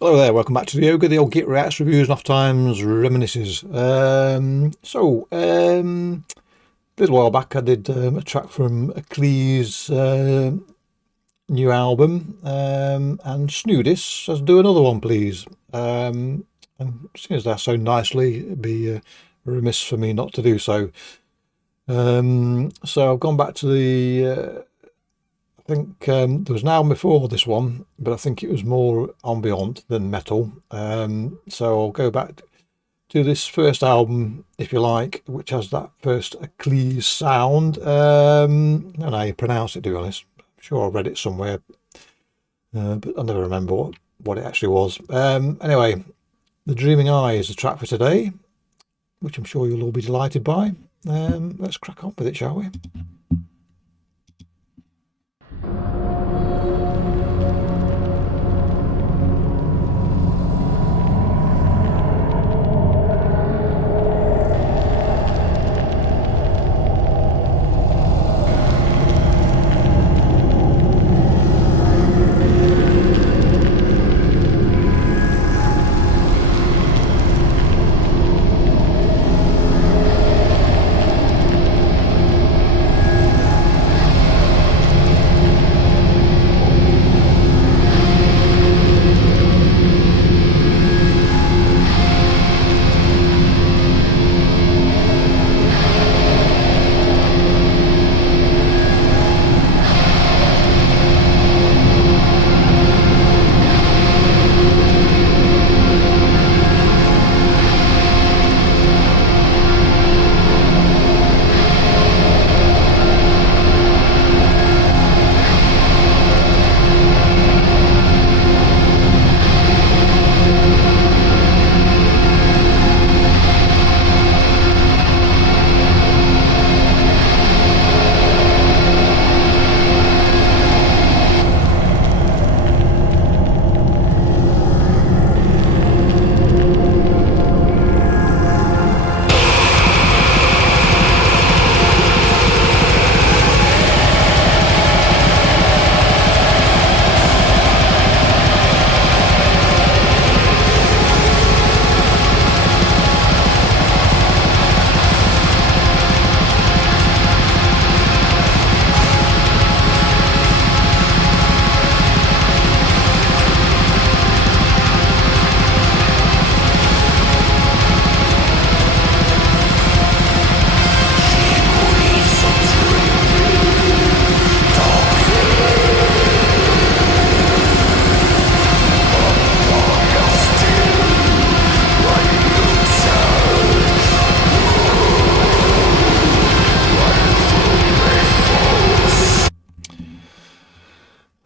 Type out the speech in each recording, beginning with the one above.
Hello there, welcome back to the Ogre, the old Git Reacts, Reviews and Off Times Reminisces. A little while back I did a track from Akhlys' new album, and Snoodis says do another one please. And seeing as that so nicely, it'd be remiss for me not to do so. So I've gone back to the I think there was an album before this one, but I think it was more ambient than metal. So I'll go back to this first album, if you like, which has that first Akhlys sound. I don't know how you pronounce it, to be honest. I'm sure I read it somewhere, but I never remember what it actually was. Anyway, The Dreaming Eye is the track for today, which I'm sure you'll all be delighted by. Let's crack on with it, shall we?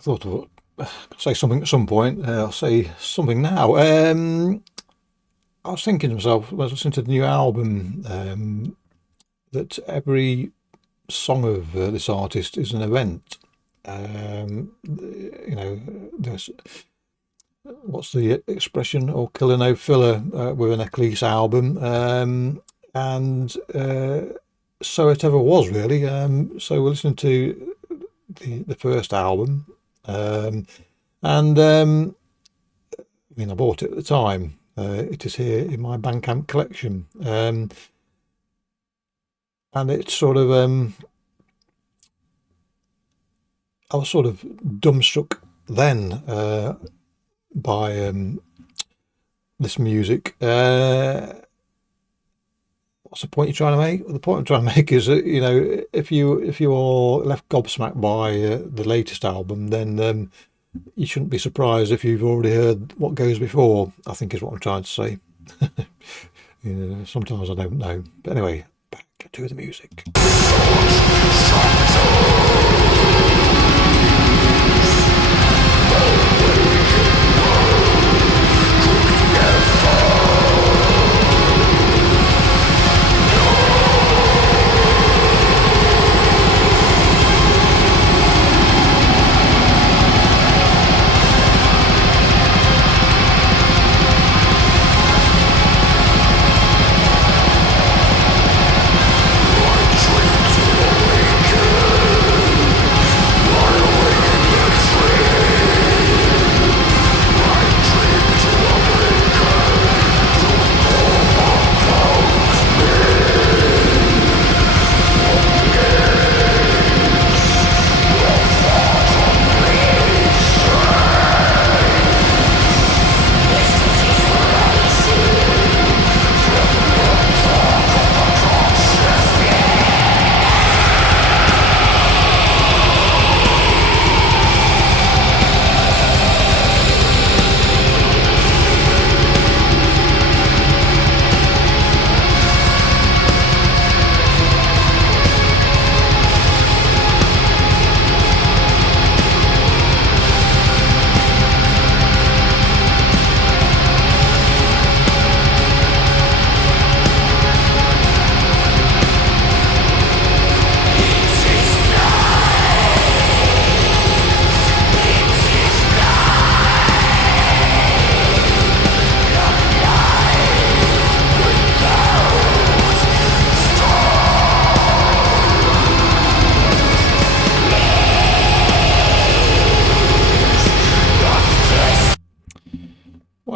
Thought I'd say something at some point. I'll say something now. I was thinking to myself when I was listening to the new album, that every song of this artist is an event. There's what's the expression, or killer no filler with an Akhlys album, and so it ever was really. So we're listening to the first album. I bought it at the time. It is here in my Bandcamp collection, and it's sort of I was sort of dumbstruck then by this music. What's the point you're trying to make? Well, the point I'm trying to make is that if you are left gobsmacked by the latest album, then you shouldn't be surprised if you've already heard what goes before, I think is what I'm trying to say. Sometimes I don't know. But anyway, back to the music.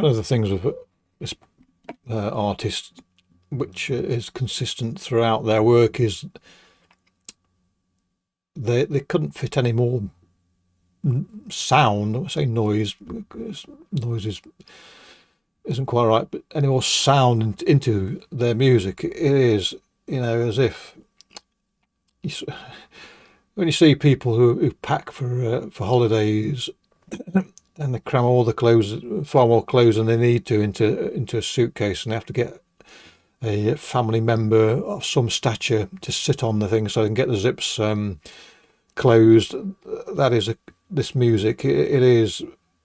one of the things with this artist, which is consistent throughout their work, is they couldn't fit any more sound. I say noise, because noise isn't quite right, but any more sound into their music. It is, as if when you see people who pack for holidays and they cram all the clothes, far more clothes than they need to, into a suitcase, and they have to get a family member of some stature to sit on the thing so they can get the zips closed. That is this music. It is.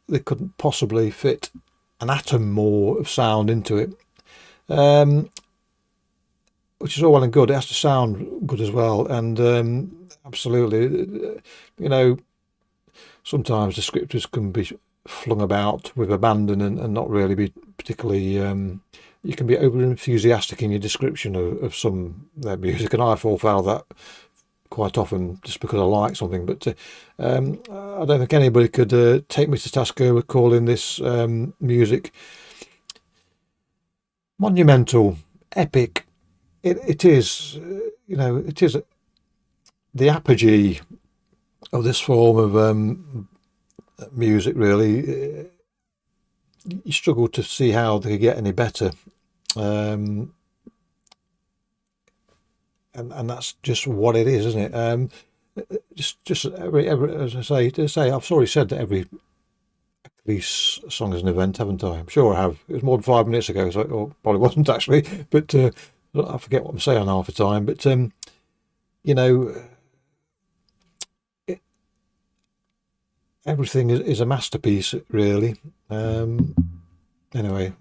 They couldn't possibly fit an atom more of sound into it, which is all well and good. It has to sound good as well, and absolutely, sometimes descriptors can be flung about with abandon and not really be particularly. You can be over enthusiastic in your description of some their music, and I fall foul of that quite often just because I like something. But I don't think anybody could take me to task over calling this music monumental, epic. It is, it is the apogee of this form of music. Really, you struggle to see how they could get any better. And that's just what it is, isn't it? Just every as I say, I've already said that every Akhlys song is an event, haven't I? I'm sure I have. It was more than 5 minutes ago, so or probably wasn't actually. But I forget what I'm saying half the time. But everything is a masterpiece, really. Anyway.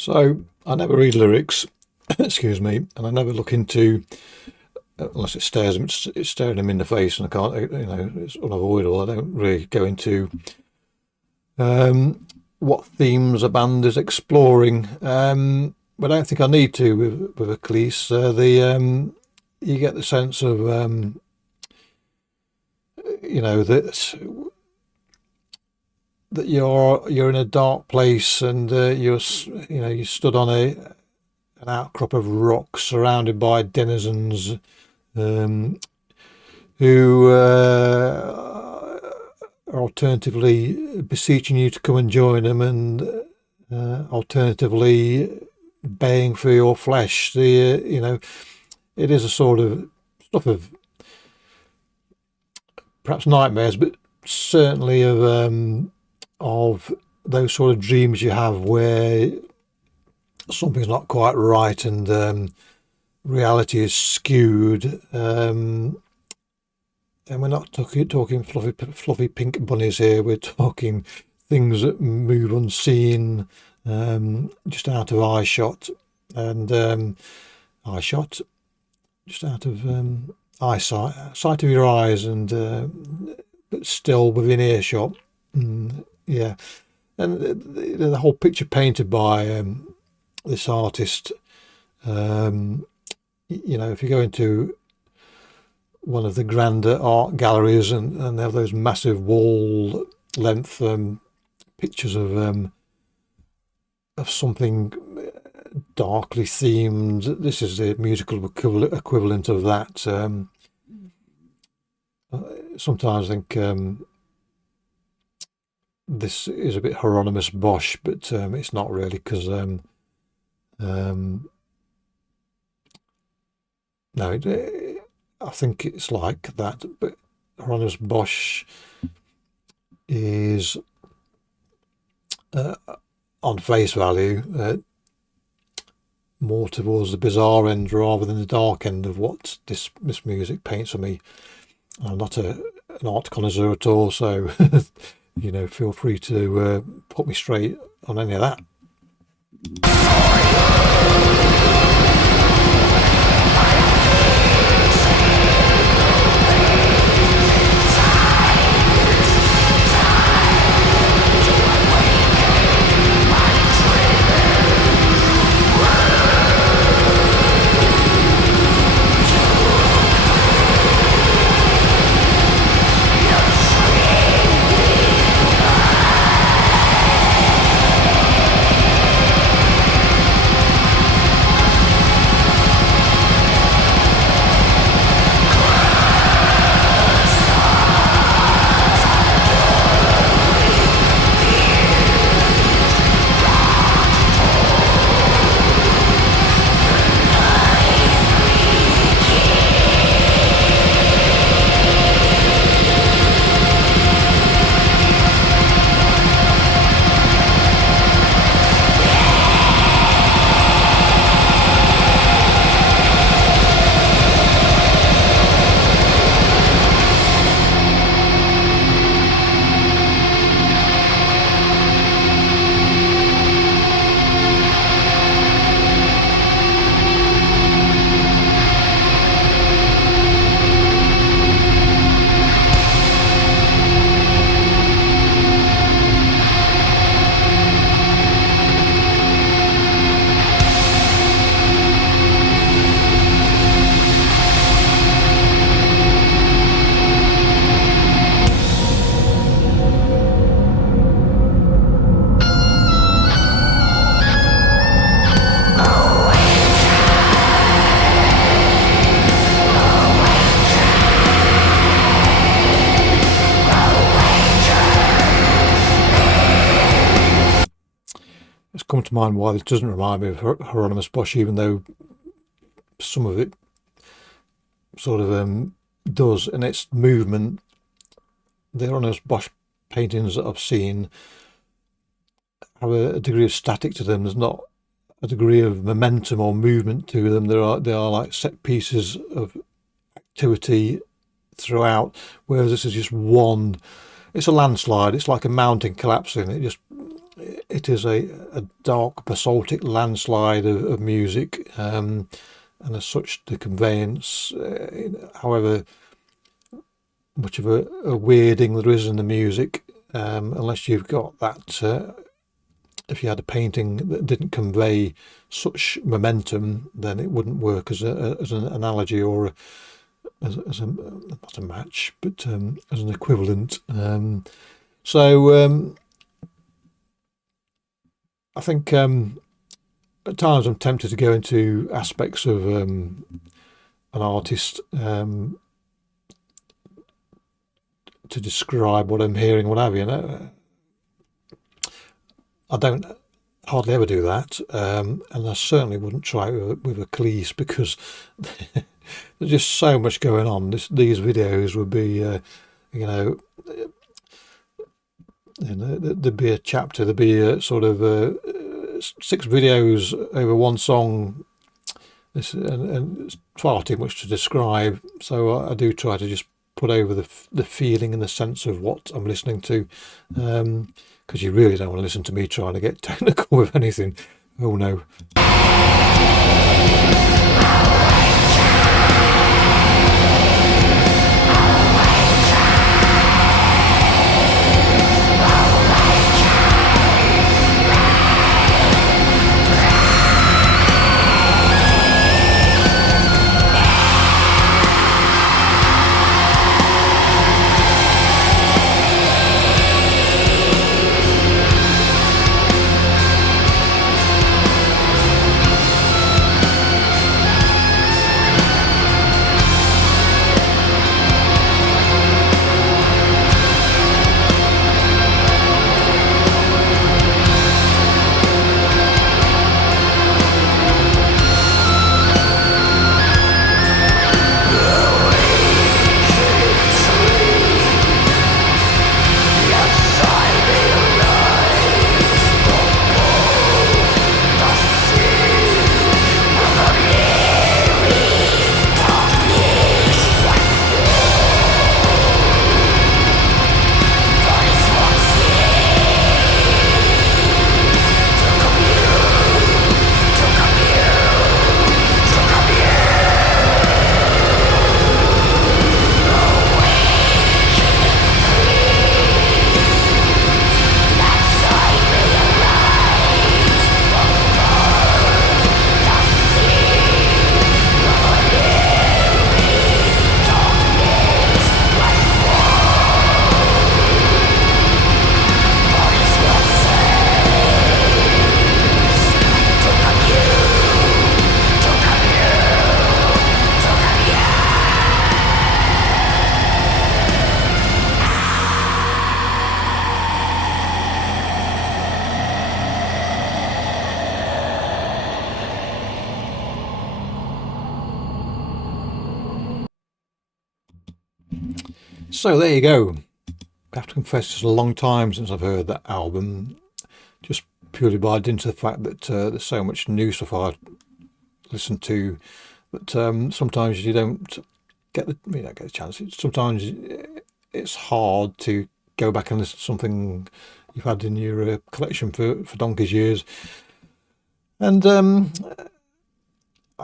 So I never read lyrics, excuse me, and I never look into, unless it's staring them in the face, and I can't, it's unavoidable. I don't really go into what themes a band is exploring, but I don't think I need to with Akhlys. You get the sense of that you're in a dark place, and you stood on an outcrop of rock surrounded by denizens who are alternatively beseeching you to come and join them, and alternatively baying for your flesh. It is a sort of stuff of perhaps nightmares, but certainly of those sort of dreams you have where something's not quite right and reality is skewed. And we're not talking fluffy pink bunnies here. We're talking things that move unseen, just out of eye shot, and just out of sight of your eyes, and but still within earshot. Yeah, and the whole picture painted by this artist. If you go into one of the grander art galleries and they have those massive wall length pictures of something darkly themed. This is the musical equivalent of that. Sometimes I think this is a bit Hieronymus Bosch, but it's not really, because no, I think it's like that, but Hieronymus Bosch is on face value more towards the bizarre end rather than the dark end of what this music paints for me. I'm not an art connoisseur at all, so feel free to put me straight on any of that. It's come to mind why this doesn't remind me of Hieronymus Bosch, even though some of it sort of does, and its movement. The Hieronymus Bosch paintings that I've seen have a degree of static to them. There's not a degree of momentum or movement to them. They are like set pieces of activity throughout, whereas this is just one. It's a landslide. It's like a mountain collapsing. It is a dark basaltic landslide of music, and as such the conveyance, however much of a weirding there is in the music, unless you've got that, if you had a painting that didn't convey such momentum, then it wouldn't work as an analogy or as a not a match, but as an equivalent. So I think at times I'm tempted to go into aspects of an artist to describe what I'm hearing, what have you. I don't hardly ever do that, and I certainly wouldn't try it with Akhlys, because there's just so much going on. These videos would be, there'd be a chapter, there'd be a sort of 6 videos over one song. And it's far too much to describe, so I do try to just put over the feeling and the sense of what I'm listening to, because you really don't want to listen to me trying to get technical with anything. Oh no. So there you go. I have to confess, it's a long time since I've heard that album, just purely by dint of the fact that there's so much new stuff I listen to, but sometimes you don't get the chance. Sometimes it's hard to go back and listen to something you've had in your collection for donkey's years. And I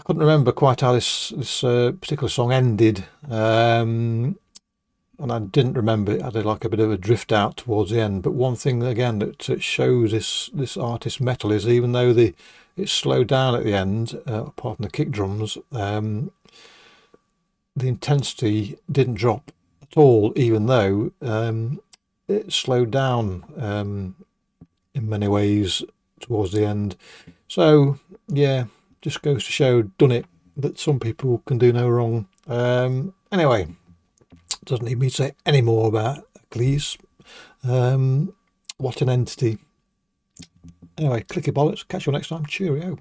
couldn't remember quite how this particular song ended. And I didn't remember it had like a bit of a drift out towards the end. But one thing again that shows this artist's metal is, even though it's slowed down at the end, apart from the kick drums, the intensity didn't drop at all, even though it slowed down in many ways towards the end. So yeah, just goes to show, done it, that some people can do no wrong. Anyway. Doesn't need me to say any more about Akhlys. What an entity. Anyway, clicky bollocks. Catch you next time. Cheerio.